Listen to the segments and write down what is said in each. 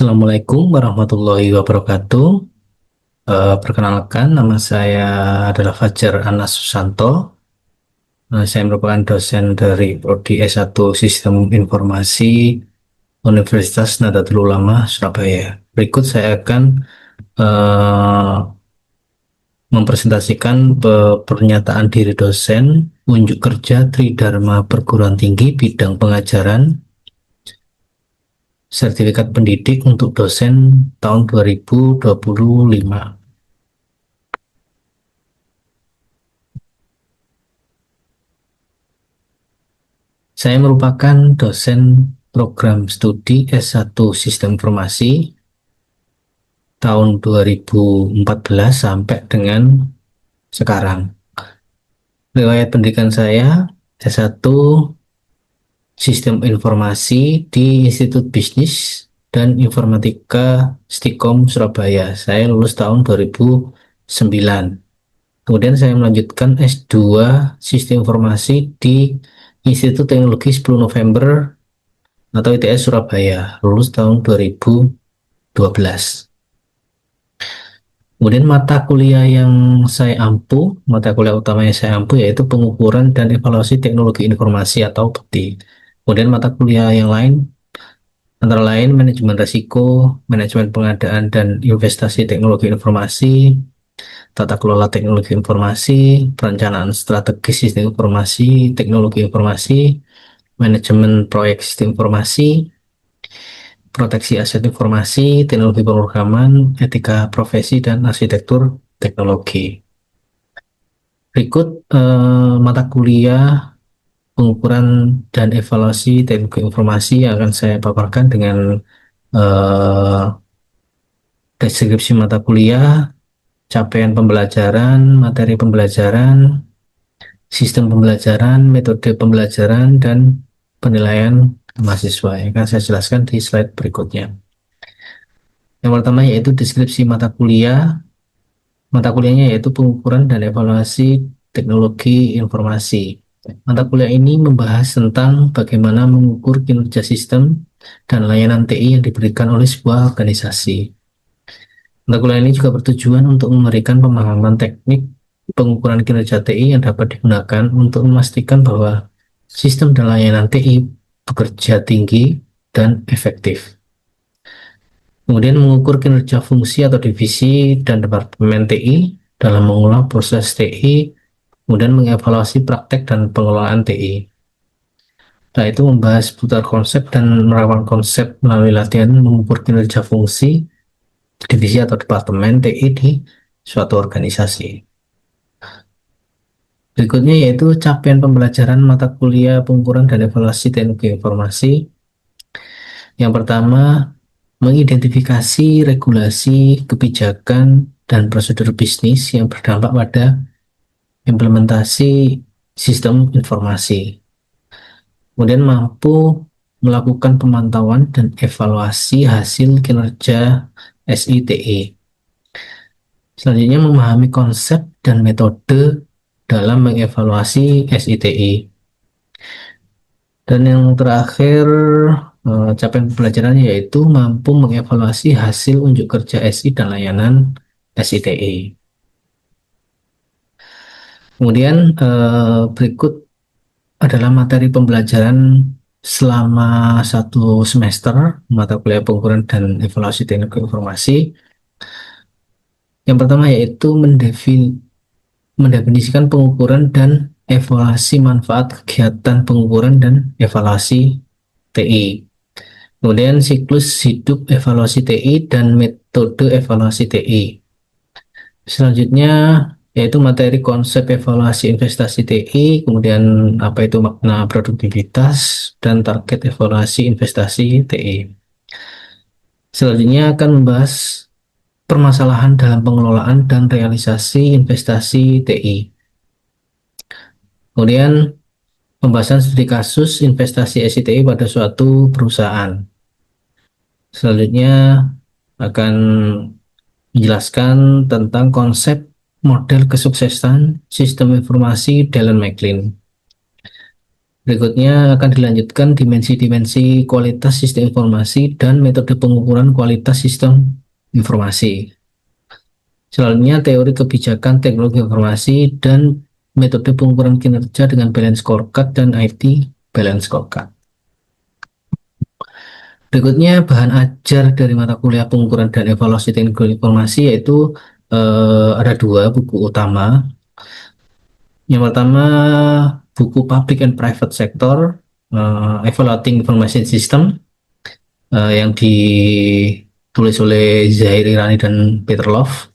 Assalamualaikum warahmatullahi wabarakatuh. Perkenalkan, nama saya adalah Fajar Anas Susanto. Saya merupakan dosen dari Prodi S1 Sistem Informasi Universitas Nahdlatul Ulama Surabaya. Berikut saya akan eh, mempresentasikan pernyataan diri dosen unjuk kerja Tridharma Perguruan Tinggi bidang pengajaran sertifikat pendidik untuk dosen tahun 2025. Saya merupakan dosen program studi S1 Sistem Informasi tahun 2014 sampai dengan sekarang. Riwayat pendidikan saya S1 Sistem Informasi di Institut Bisnis dan Informatika Stikom Surabaya. Saya lulus tahun 2009. Kemudian saya melanjutkan S2 Sistem Informasi di Institut Teknologi 10 November atau ITS Surabaya, lulus tahun 2012. Kemudian mata kuliah utama yang saya ampu yaitu pengukuran dan evaluasi teknologi informasi atau PTI. Kemudian mata kuliah yang lain antara lain manajemen risiko, manajemen pengadaan dan investasi teknologi informasi, tata kelola teknologi informasi, perencanaan strategis sistem informasi, teknologi informasi, manajemen proyek sistem informasi, proteksi aset informasi, teknologi pemrograman, etika profesi, dan arsitektur teknologi. Berikut mata kuliah pengukuran dan evaluasi teknologi informasi yang akan saya paparkan dengan eh, deskripsi mata kuliah, capaian pembelajaran, materi pembelajaran, sistem pembelajaran, metode pembelajaran, dan penilaian mahasiswa yang akan saya jelaskan di slide berikutnya. Yang pertama yaitu deskripsi mata kuliah. Mata kuliahnya yaitu pengukuran dan evaluasi teknologi informasi. Mata kuliah ini membahas tentang bagaimana mengukur kinerja sistem dan layanan TI yang diberikan oleh sebuah organisasi. Mata kuliah ini juga bertujuan untuk memberikan pemahaman teknik pengukuran kinerja TI yang dapat digunakan untuk memastikan bahwa sistem dan layanan TI bekerja tinggi dan efektif. Kemudian mengukur kinerja fungsi atau divisi dan departemen TI dalam mengolah proses TI, kemudian mengevaluasi praktek dan pengelolaan TI. Nah, itu membahas seputar konsep dan merawat konsep melalui latihan mengukur kinerja fungsi, divisi atau departemen TI di suatu organisasi. Berikutnya yaitu capaian pembelajaran mata kuliah pengukuran dan evaluasi teknologi informasi. Yang pertama, mengidentifikasi regulasi, kebijakan, dan prosedur bisnis yang berdampak pada implementasi sistem informasi. Kemudian mampu melakukan pemantauan dan evaluasi hasil kinerja SITE. Selanjutnya memahami konsep dan metode dalam mengevaluasi SITE. Dan yang terakhir, capaian pembelajarannya yaitu mampu mengevaluasi hasil unjuk kerja SI dan layanan SITE. Kemudian berikut adalah materi pembelajaran selama satu semester mata kuliah pengukuran dan evaluasi teknologi informasi. Yang pertama yaitu mendefinisikan pengukuran dan evaluasi manfaat kegiatan pengukuran dan evaluasi TI. Kemudian siklus hidup evaluasi TI dan metode evaluasi TI. Selanjutnya yaitu materi konsep evaluasi investasi TI, kemudian apa itu makna produktivitas dan target evaluasi investasi TI. Selanjutnya akan membahas permasalahan dalam pengelolaan dan realisasi investasi TI. Kemudian pembahasan studi kasus investasi SITI pada suatu perusahaan. Selanjutnya akan menjelaskan tentang konsep model kesuksesan sistem informasi Dallin McLean. Berikutnya akan dilanjutkan dimensi-dimensi kualitas sistem informasi dan metode pengukuran kualitas sistem informasi. Selanjutnya teori kebijakan teknologi informasi dan metode pengukuran kinerja dengan balance scorecard dan IT balance scorecard. Berikutnya bahan ajar dari mata kuliah pengukuran dan evaluasi teknologi informasi yaitu ada dua buku utama. Yang pertama buku Public and Private Sector Evaluating Information System yang ditulis oleh Zahir Irani dan Peter Love.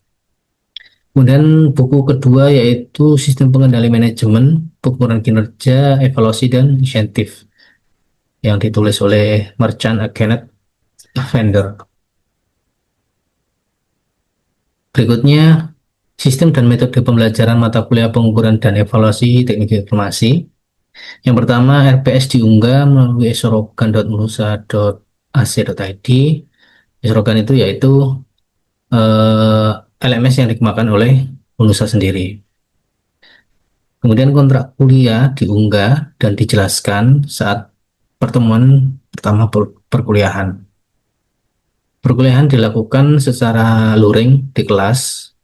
Kemudian buku kedua yaitu Sistem Pengendali Manajemen, Pengukuran Kinerja, Evaluasi dan Insentif yang ditulis oleh Merchant Kenneth Vendor. Berikutnya Sistem dan metode pembelajaran mata kuliah pengukuran dan evaluasi teknik informasi. Yang pertama, RPS diunggah melalui esrogan.unusa.ac.id. Esrogan itu yaitu LMS yang dikembangkan oleh Unusa sendiri. Kemudian kontrak kuliah diunggah dan dijelaskan saat pertemuan pertama perkuliahan. Perkuliahan dilakukan secara luring di kelas.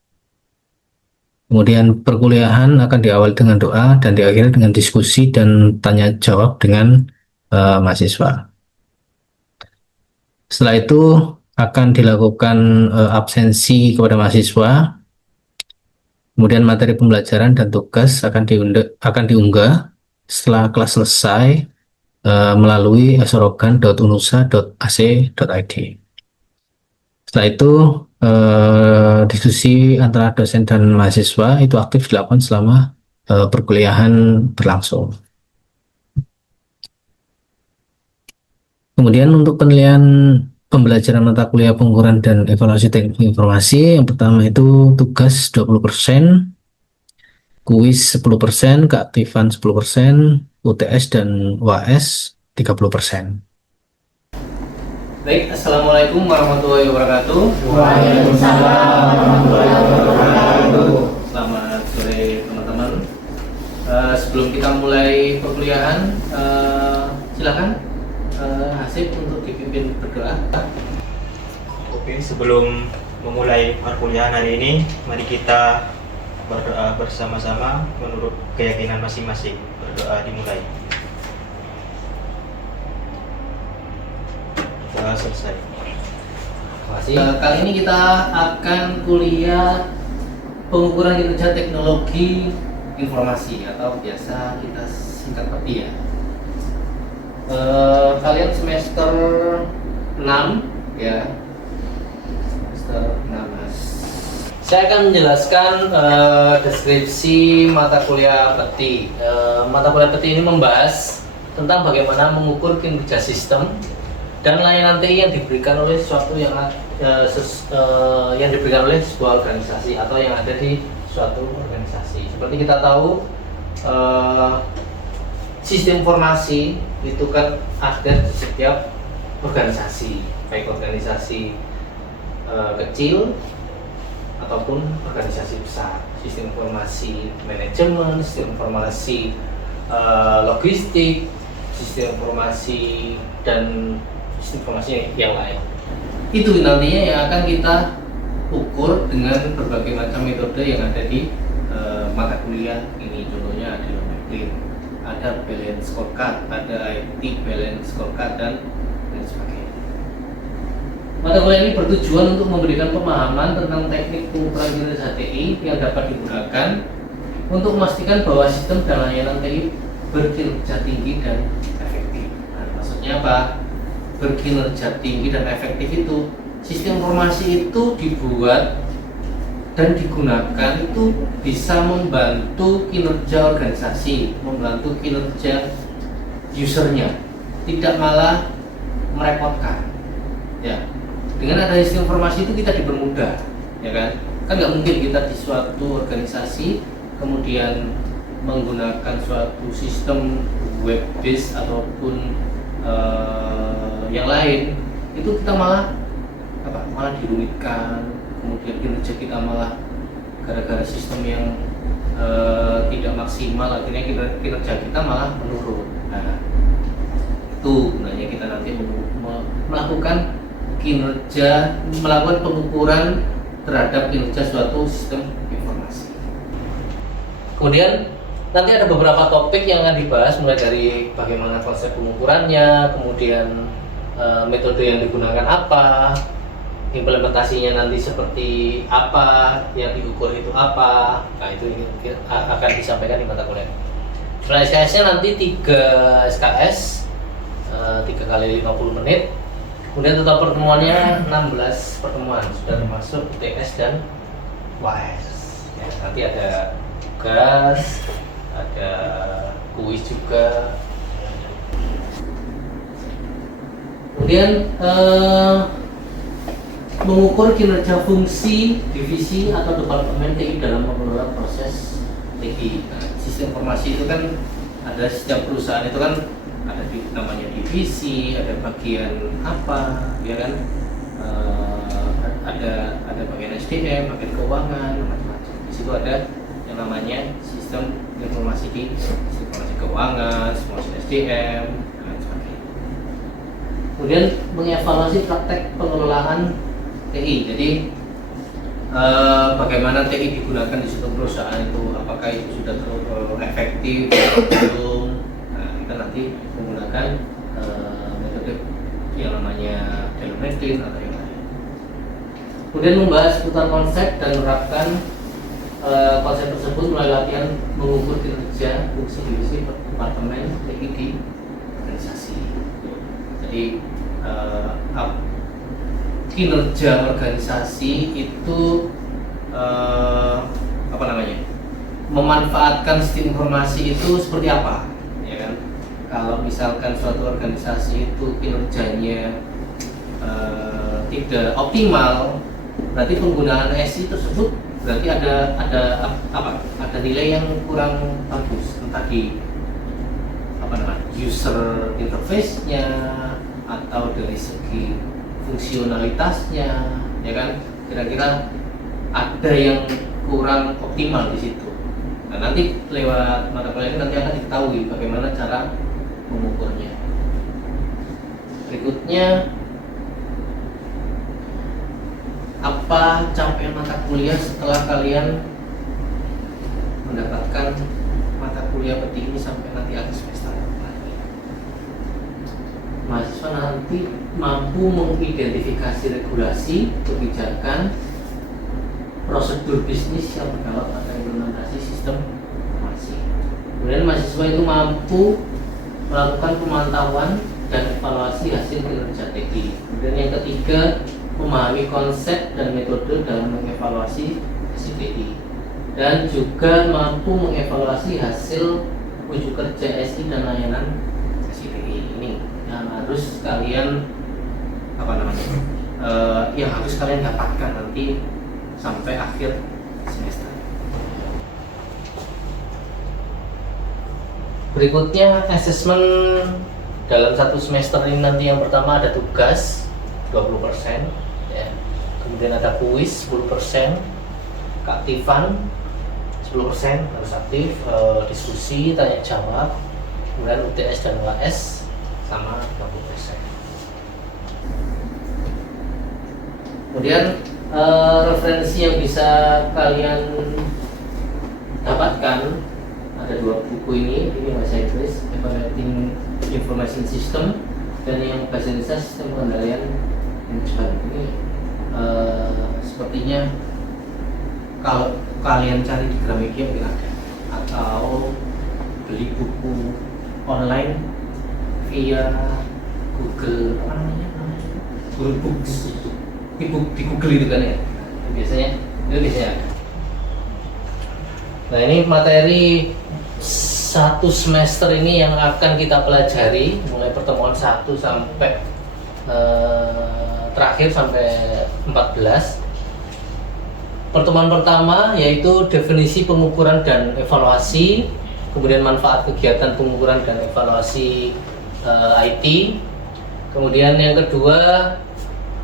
Kemudian perkuliahan akan diawali dengan doa dan diakhiri dengan diskusi dan tanya jawab dengan mahasiswa. Setelah itu akan dilakukan absensi kepada mahasiswa. Kemudian materi pembelajaran dan tugas akan diunggah setelah kelas selesai melalui esrogan.unusa.ac.id. Setelah itu diskusi antara dosen dan mahasiswa itu aktif dilakukan selama perkuliahan berlangsung. Kemudian untuk penilaian pembelajaran mata kuliah pengukuran dan evaluasi teknik informasi, yang pertama itu tugas 20%, kuis 10%, keaktifan 10%, UTS dan UAS 30%. Baik, Assalamualaikum warahmatullahi wabarakatuh. Waalaikumsalam warahmatullahi wabarakatuh. Selamat sore teman-teman. Sebelum kita mulai perkuliahan, silakan Hasib untuk dipimpin berdoa. Oke, sebelum memulai perkuliahan hari ini, mari kita berdoa bersama-sama menurut keyakinan masing-masing. Berdoa dimulai. Doa selesai. Terima kasih. Kali ini kita akan kuliah pengukuran kinerja teknologi informasi atau biasa kita singkat PETI ya. Kalian semester 6 ya. Semester 6. Saya akan menjelaskan deskripsi mata kuliah PETI. Mata kuliah PETI ini membahas tentang bagaimana mengukur kinerja sistem dan layanan TI yang diberikan oleh diberikan oleh sebuah organisasi atau yang ada di suatu organisasi. Seperti kita tahu, sistem informasi itu kan ada di setiap organisasi, baik organisasi kecil ataupun organisasi besar. Sistem informasi manajemen, sistem informasi logistik, sistem informasi dan sistem informasi yang lain. Itu nantinya yang akan kita ukur dengan berbagai macam metode yang ada di mata kuliah ini. Contohnya ada Mapping, ada balance scorecard, ada IT balance scorecard dan lain sebagainya. Mata kuliah ini bertujuan untuk memberikan pemahaman tentang teknik pengukuran kinerja TI yang dapat digunakan untuk memastikan bahwa sistem dan layanan TI berkinerja tinggi dan efektif. Nah, maksudnya apa? Berkinerja tinggi dan efektif itu sistem informasi itu dibuat dan digunakan itu bisa membantu kinerja organisasi, membantu kinerja usernya, tidak malah merepotkan. Ya, dengan adanya sistem informasi itu kita dipermudah, ya kan? Kan nggak mungkin kita di suatu organisasi kemudian menggunakan suatu sistem web based ataupun yang lain, itu kita malah dirumitkan, kemudian kinerja kita malah gara-gara sistem yang tidak maksimal, akhirnya kinerja kita malah menurun. Nah, itu gunanya kita nanti melakukan pengukuran terhadap kinerja suatu sistem informasi. Kemudian nanti ada beberapa topik yang akan dibahas, mulai dari bagaimana konsep pengukurannya, kemudian metode yang digunakan apa, implementasinya nanti seperti apa, yang diukur itu apa. Nah, itu akan disampaikan di mata kuliah. Setelah SKS-nya nanti 3 SKS, 3 kali 50 menit. Kemudian total pertemuannya 16 pertemuan, sudah termasuk UTS dan UAS. Ya, nanti ada tugas, ada kuis juga. Kemudian mengukur kinerja fungsi, divisi atau departemen TI dalam mengelola proses TI. Nah, sistem informasi itu kan ada, setiap perusahaan itu kan ada namanya divisi, ada bagian apa, ya kan? Ada bagian SDM, bagian keuangan, macam-macam. Di situ ada yang namanya sistem informasi keuangan, sistem SDM, dan sebagainya. Kemudian mengevaluasi praktek pengelolaan TI. Jadi bagaimana TI digunakan di suatu perusahaan itu, apakah itu sudah terlalu efektif atau belum. Nah, kita nanti menggunakan metode yang namanya telemetri atau yang lain. Kemudian membahas seputar konsep dan menerapkan konsep tersebut melalui latihan mengukur kinerja fungsi divisi departemen TI di organisasi. Jadi kinerja organisasi itu memanfaatkan sistem informasi itu seperti apa, ya kan? Kalau misalkan suatu organisasi itu kinerjanya tidak optimal, berarti penggunaan SI tersebut berarti ada nilai yang kurang bagus, entah di user interface-nya atau dari segi fungsionalitasnya, ya kan? Kira-kira ada yang kurang optimal di situ. Nah, nanti lewat mata kuliah ini nanti akan diketahui bagaimana cara mengukurnya. Berikutnya, apa capaian mata kuliah setelah kalian mendapatkan mata kuliah penting ini sampai nanti akhir semester? Mahasiswa nanti mampu mengidentifikasi regulasi, kebijakan, prosedur bisnis yang berdampak pada implementasi sistem informasi. Kemudian mahasiswa itu mampu melakukan pemantauan dan evaluasi hasil kinerja TI. Kemudian yang ketiga, memahami konsep dan metode dalam mengevaluasi hasil TI, dan juga mampu mengevaluasi hasil uji kerja SI dan layanan SI-TI. Ini yang harus kalian yang harus kalian dapatkan nanti sampai akhir semester. Berikutnya, asesmen dalam satu semester ini nanti yang pertama ada tugas 20%, ya. Kemudian ada kuis 10%, keaktifan 10% harus aktif, diskusi, tanya jawab, kemudian UTS dan UAS sama 20%. Kemudian referensi yang bisa kalian dapatkan ada 2 buku ini bahasa Inggris, Evaluating Information System, dan yang bahasa Indonesia Sistem Pengendalian Manajemen. Ini sepertinya kalau kalian cari di Gramedia mungkin ada, atau beli buku online via Google, Google Books itu, di Google itu kan ya, biasanya ada. Nah, ini materi satu semester ini yang akan kita pelajari mulai pertemuan 1 sampai terakhir sampai 14. Pertemuan pertama yaitu definisi pengukuran dan evaluasi, kemudian manfaat kegiatan pengukuran dan evaluasi IT. Kemudian yang kedua,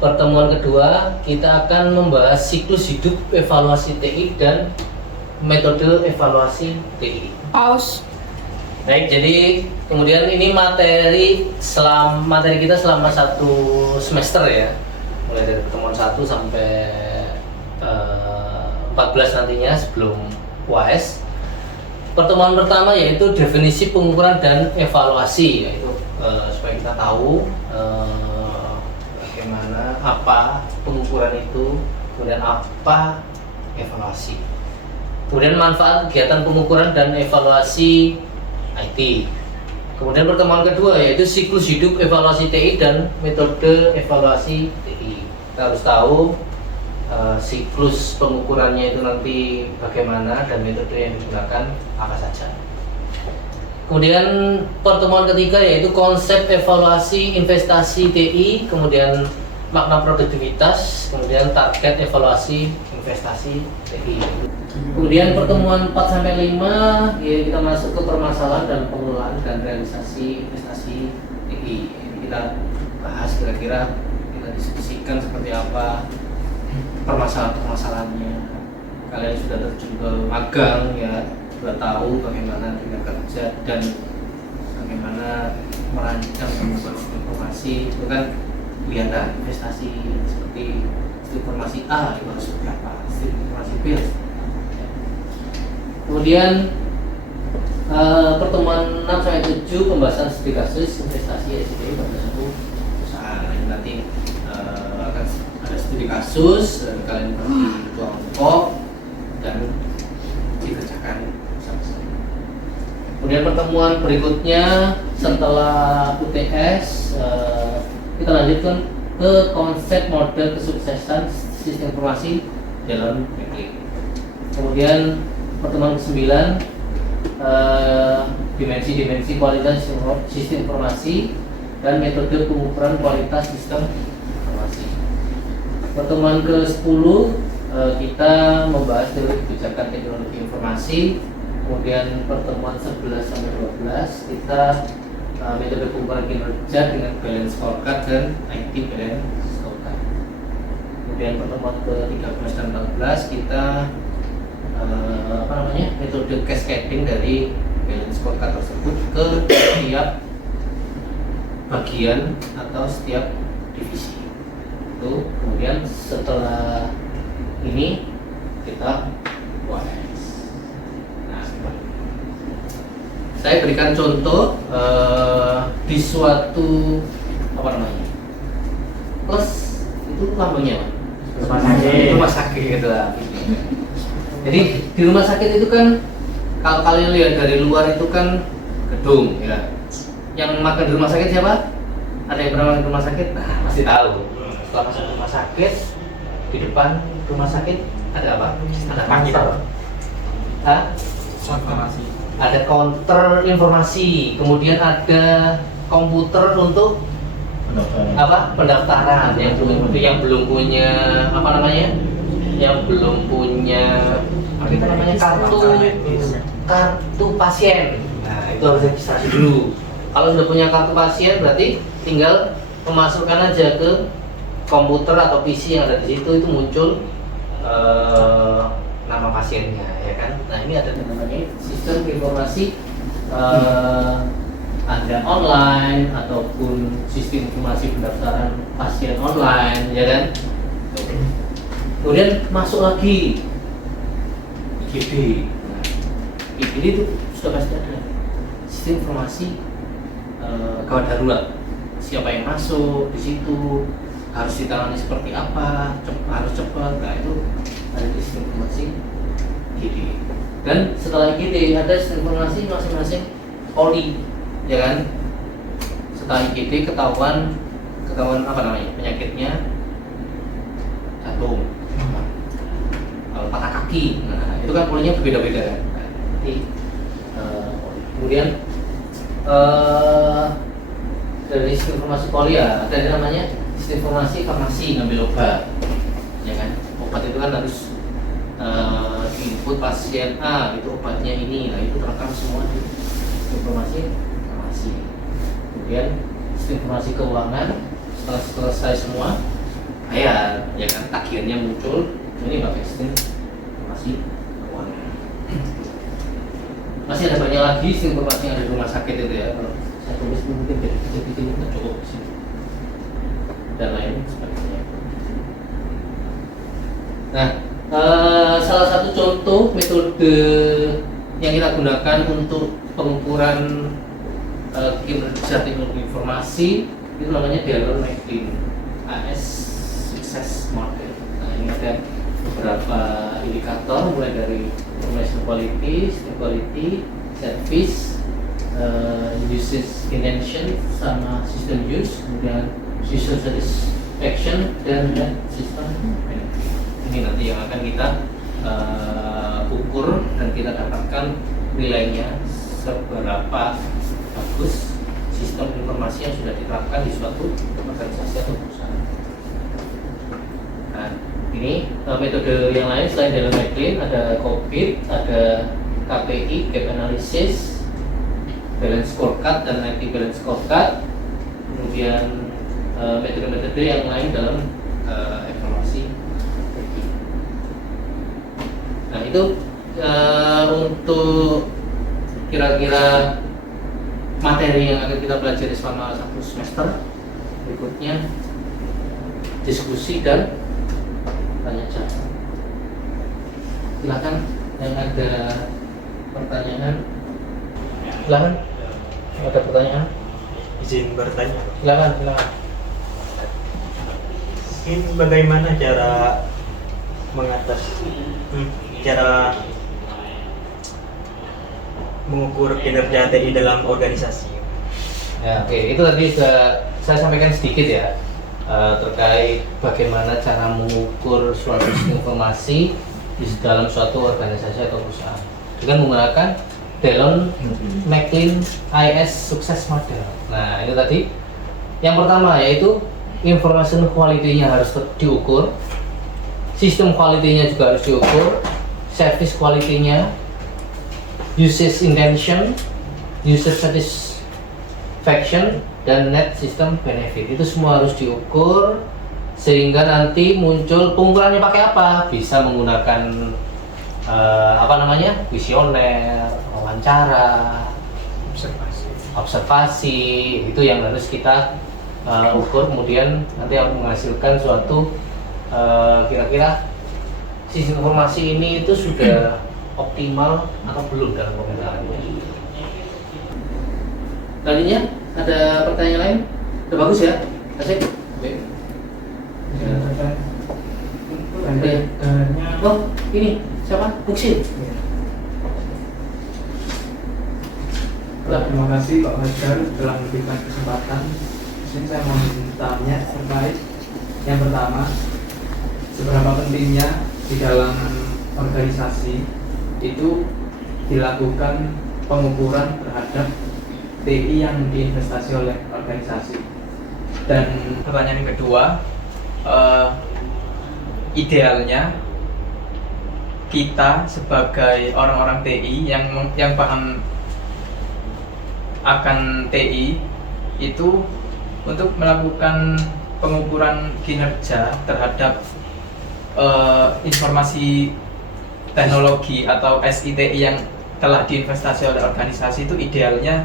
pertemuan kedua kita akan membahas siklus hidup evaluasi TI dan metode evaluasi TI. Aus. Baik, jadi kemudian ini materi kita selama 1 semester ya, mulai dari pertemuan 1 sampai 14 nantinya sebelum UAS. Pertemuan pertama yaitu definisi pengukuran dan evaluasi, yaitu supaya kita tahu bagaimana apa pengukuran itu, kemudian apa evaluasi. Kemudian manfaat kegiatan pengukuran dan evaluasi IT. Kemudian pertemuan kedua yaitu siklus hidup evaluasi TI dan metode evaluasi TI. Kita harus tahu siklus pengukurannya itu nanti bagaimana dan metode yang digunakan apa saja. Kemudian pertemuan ketiga yaitu konsep evaluasi investasi TI, kemudian makna produktivitas, kemudian target evaluasi investasi TI. Kemudian pertemuan 4 sampai 5 ya, kita masuk ke permasalahan dan pengelolaan dan realisasi investasi TI. Ini kita bahas kira-kira, kita diskusikan seperti apa permasalahan-permasalahannya. Kalian sudah terjun ke magang ya, sudah tahu bagaimana dunia kerja dan bagaimana merancang informasi. Itu kan kelihatan investasi seperti informasi A itu harus seperti apa, informasi B. Kemudian pertemuan 6 sampai 7 pembahasan studi kasus investasi SDI pada satu perusahaan. Ini nanti akan ada studi kasus, kalian beri kelompok dan dikerjakan sama-sama. Kemudian pertemuan berikutnya setelah UTS kita lanjutkan ke konsep model kesuksesan sistem informasi dalam Backlit. Kemudian pertemuan ke-9 dimensi-dimensi kualitas sistem informasi dan metode pengukuran kualitas sistem informasi. Pertemuan ke-10 kita membahas teori kebijakan teknologi informasi. Kemudian pertemuan 11 sampai 12 kita metode pengukuran kinerja dengan balance scorecard dan IT balance scorecard. Kemudian pertemuan ke-13 dan 14 kita metode cascading dari balance scorecard tersebut ke setiap bagian atau setiap divisi. Itu kemudian setelah ini kita UAS. Nah, saya berikan contoh di suatu plus itu lambangnya rumah sakit gitu lah. Jadi di rumah sakit itu kan kalau kalian lihat dari luar itu kan gedung ya. Yang makan di rumah sakit siapa? Ada yang pernah makan di rumah sakit? Nah, pasti tahu. Setelah masuk rumah sakit, di depan rumah sakit ada apa? Ada counter. Ada counter informasi. Kemudian ada komputer untuk pendaftaran. Yang belum punya yang belum punya kartu pasien. Nah, itu harus registrasi dulu. Kalau sudah punya kartu pasien berarti tinggal memasukkan aja ke komputer atau PC yang ada di situ, itu muncul nama pasiennya, ya kan? Nah, ini ada namanya sistem informasi Anda online ataupun sistem informasi pendaftaran pasien online, ya kan? Kemudian masuk lagi IGD. Nah, IGD itu sudah pasti ada sistem informasi gawat darurat. Siapa yang masuk di situ, harus ditangani seperti apa, harus cepat. Nah, itu ada di sistem informasi IGD. Dan setelah IGD ada sistem informasi masing-masing poli, ya kan? Setelah IGD ketahuan penyakitnya jantung, patah kaki. Nah, itu kan polinya berbeda-beda kan. Nanti kemudian dari sistem informasi poli ya ada yang namanya sistem informasi farmasi, ngambil obat, ya kan? Obat itu kan harus input pasien A, itu obatnya ini, nah itu terekam semua di sistem informasi farmasi. Kemudian sistem informasi keuangan, setelah selesai semua bayar, ya kan, tagihannya muncul, ini pakai sistem informasi keuangan. masih ada banyak lagi informasi yang ada di rumah sakit itu ya. Kalau saya tulis mungkin jadi kecil-kecil itu cukup di sini dan lain sebagainya. Nah, salah satu contoh metode yang kita gunakan untuk pengukuran kinerja teknologi informasi itu namanya Dellon-McLean AS Success Model. Nah, ini ada beberapa indikator mulai dari information quality, system quality, service, usage intention, sama system use, kemudian user satisfaction dan system benefit. Ini nanti yang akan kita ukur dan kita dapatkan nilainya seberapa bagus sistem informasi yang sudah diterapkan di suatu organisasi atau perusahaan. Nah, ini metode yang lain selain Dellon-McLean ada COVID, ada KPI, Gap Analysis, Balance Scorecard dan IT Balance Scorecard. Kemudian metode-metode yang lain dalam evaluasi. Nah, itu untuk kira-kira materi yang akan kita pelajari selama 1 semester. Berikutnya diskusi dan tanya jawab. Silakan yang ada pertanyaan. Silakan. Ada pertanyaan? Izin bertanya. Silakan. Ini bagaimana cara cara mengukur kinerja TI dalam organisasi? Ya, oke. Itu tadi sudah saya sampaikan sedikit ya, terkait bagaimana cara mengukur suatu sistem informasi di dalam suatu organisasi atau perusahaan dengan menggunakan Dellon-McLean IS Success Model. Nah, itu tadi yang pertama yaitu information quality-nya harus diukur, sistem quality-nya juga harus diukur, service quality-nya, usage intention, user satisfaction, dan net system benefit. Itu semua harus diukur sehingga nanti muncul pengukurannya pakai apa? Bisa menggunakan kuesioner, wawancara, observasi. Itu yang harus kita ukur, kemudian nanti akan menghasilkan suatu kira-kira sistem informasi ini itu sudah optimal atau belum dalam pemetaannya. Tadinya ada pertanyaan lain? Udah bagus ya? Asik? Oke. Ya. Oh, ini siapa? Muksin. Terima kasih Pak Hajar telah memberikan kesempatan. Di sini saya mau bertanya terkait yang pertama, seberapa pentingnya di dalam organisasi itu dilakukan pengukuran terhadap TI yang diinvestasi oleh organisasi. Dan pertanyaan yang kedua, idealnya kita sebagai orang-orang TI yang paham akan TI itu untuk melakukan pengukuran kinerja terhadap informasi teknologi atau SITI yang telah diinvestasi oleh organisasi itu idealnya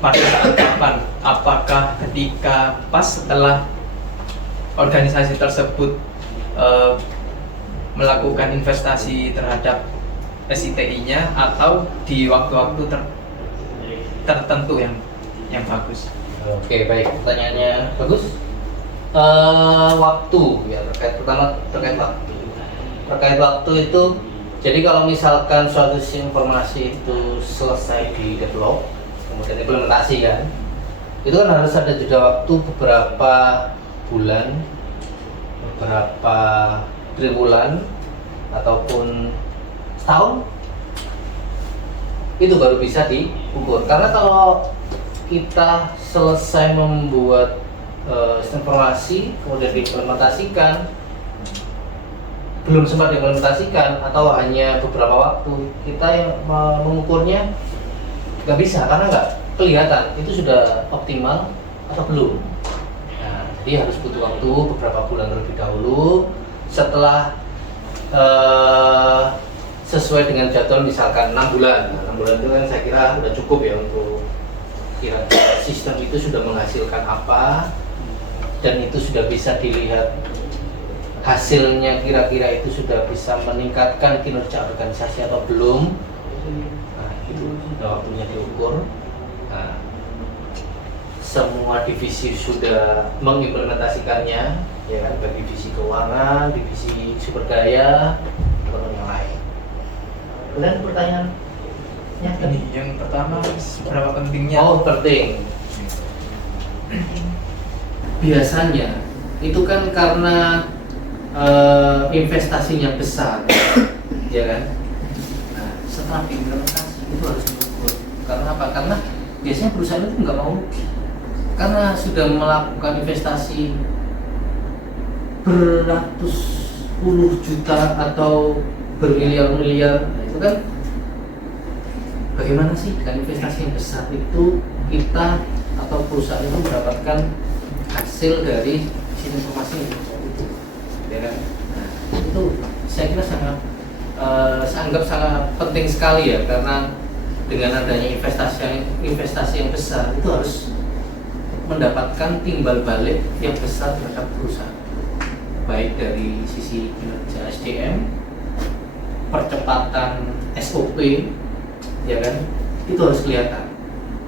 pada saat kapan? Apakah ketika pas setelah organisasi tersebut melakukan investasi terhadap SITI-nya atau di waktu-waktu tertentu yang bagus? Oke, baik, pertanyaannya bagus. Waktu ya, terkait waktu itu, jadi kalau misalkan suatu informasi itu selesai di develop kemudian implementasi kan, itu kan harus ada jeda waktu beberapa bulan, beberapa triwulan ataupun setahun, itu baru bisa diukur. Karena kalau kita selesai membuat sistem informasi kemudian diimplementasikan, belum sempat diimplementasikan atau hanya beberapa waktu, kita yang mengukurnya nggak bisa karena nggak kelihatan itu sudah optimal atau belum. Nah, jadi harus butuh waktu beberapa bulan terlebih dahulu setelah sesuai dengan jadwal misalkan 6 bulan. Nah, 6 bulan itu kan saya kira sudah cukup ya untuk kira-kira sistem itu sudah menghasilkan apa dan itu sudah bisa dilihat hasilnya, kira-kira itu sudah bisa meningkatkan kinerja organisasi atau belum. Nah, itu sudah waktunya diukur. Nah, semua divisi sudah mengimplementasikannya, ya kan, bagi divisi keuangan, divisi sumber daya, atau yang lain. Dan pertanyaannya tadi? Yang pertama, seberapa pentingnya? Oh, penting. Biasanya itu kan karena investasinya besar, ya kan? Nah, setelah implementasi itu harus diukur. Karena apa? Karena biasanya perusahaan itu nggak mau rugi. Karena sudah melakukan investasi beratus puluh juta atau bermiliar-miliar, nah, itu kan bagaimana sih dengan investasi yang besar itu kita atau perusahaan itu mendapatkan hasil dari sistem informasi yang itu, ya kan? Nah, itu saya kira saya anggap sangat penting sekali ya, karena dengan adanya investasi yang besar itu harus mendapatkan timbal balik yang besar terhadap perusahaan, baik dari sisi kinerja SDM, percepatan SOP, ya kan, itu harus kelihatan.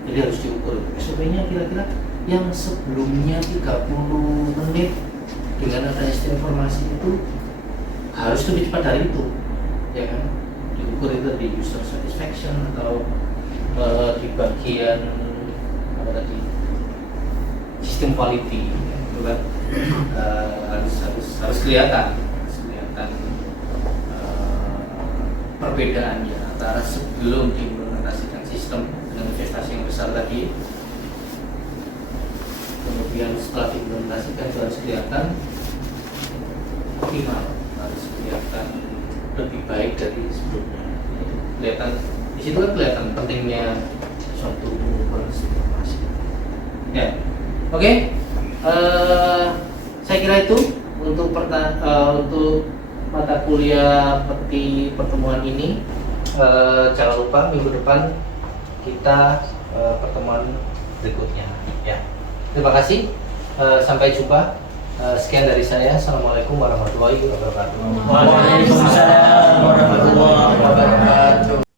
Jadi harus diukur SOP-nya kira-kira yang sebelumnya 30 menit dengan adanya sistem informasi itu harus lebih cepat dari itu, ya kan. Diukur itu di user satisfaction atau di bagian apa tadi, sistem quality, ya, itu kan harus kelihatan perbedaannya antara sebelum diimplementasikan sistem dengan investasi yang besar tadi, kemudian setelah diimplementasikan itu harus kelihatan optimal, harus kelihatan lebih baik dari sebelumnya. Kelihatan di situ kan kelihatan pentingnya suatu proses informasi. Ya, oke. Saya kira itu untuk untuk mata kuliah seperti pertemuan ini. Jangan lupa minggu depan kita pertemuan berikutnya. Ya, terima kasih. Sampai jumpa. Sekian dari saya. Assalamualaikum warahmatullahi wabarakatuh. Waalaikumsalam warahmatullahi wabarakatuh.